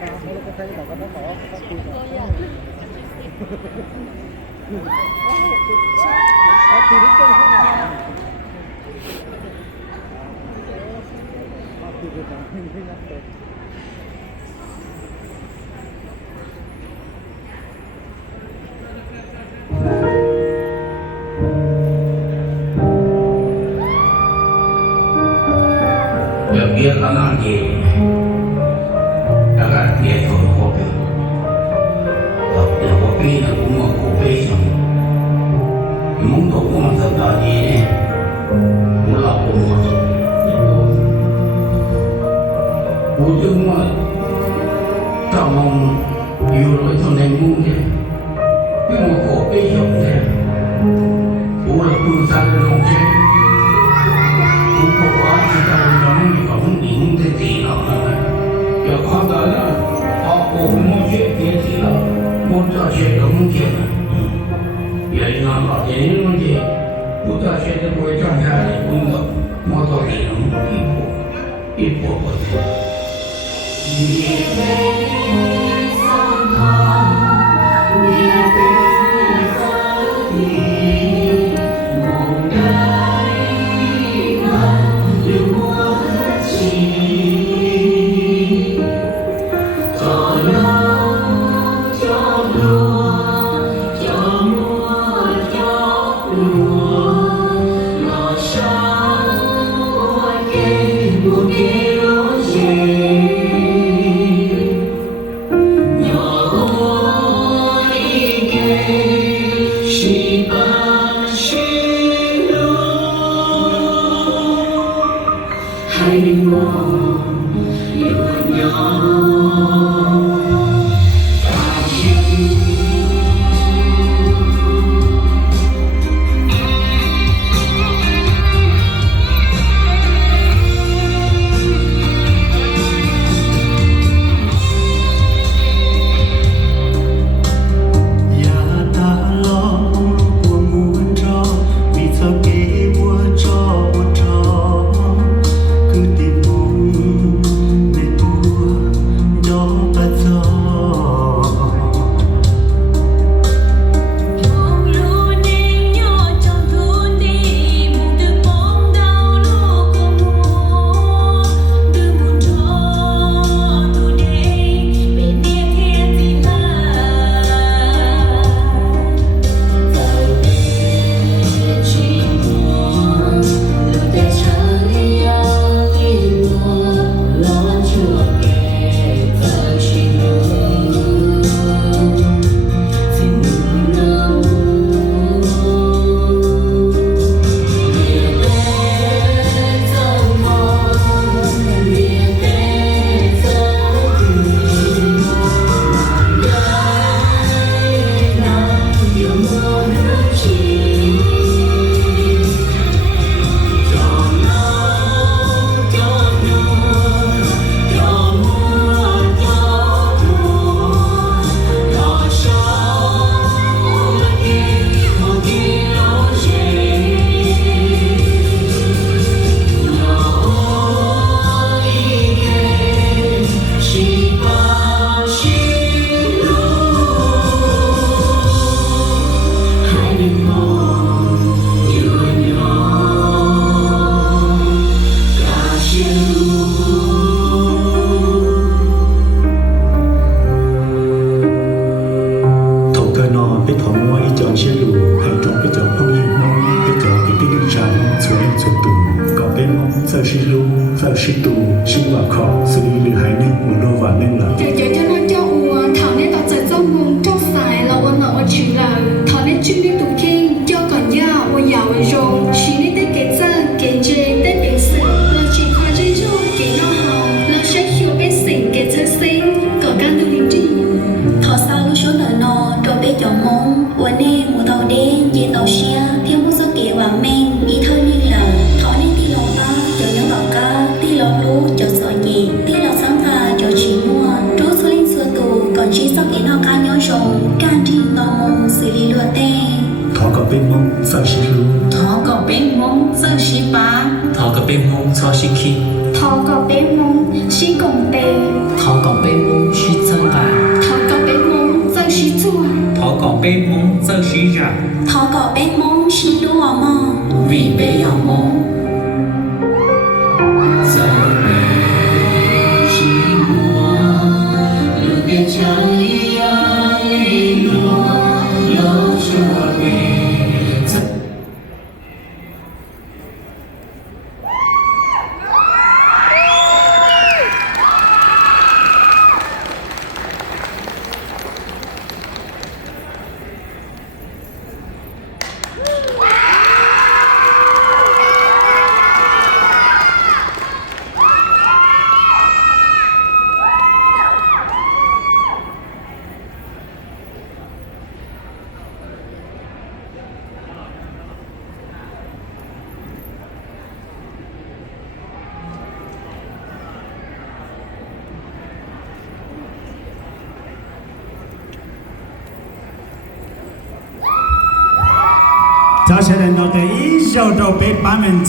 Biar anak dia agak dia tu kopi, tapi kopi nak semua kopi semua. Mungkin tu pun ada dia, mula pun ada. Ujung mah, kamu yuroi tu nemu dia, semua kopi semua. Mula pun ada dong dia. Cũng có khi ta nói như có những cái gì đó là giờ con tới là họ cũng muốn chuyện kia thì là muốn cho chuyện đúng chuyện vậy nó bảo thế nó gì muốn cho chuyện cái buổi trong nhà thì cũng được mua tôi thì nó ít bộ của thế thọ có bên mong si cùng bề thọ có bên mong si 稿杯蒙这是着，投稿杯蒙是多我梦，vì bé要蒙。在北是我，留别将一样一落，留着你在。早些人到第一小周被版面。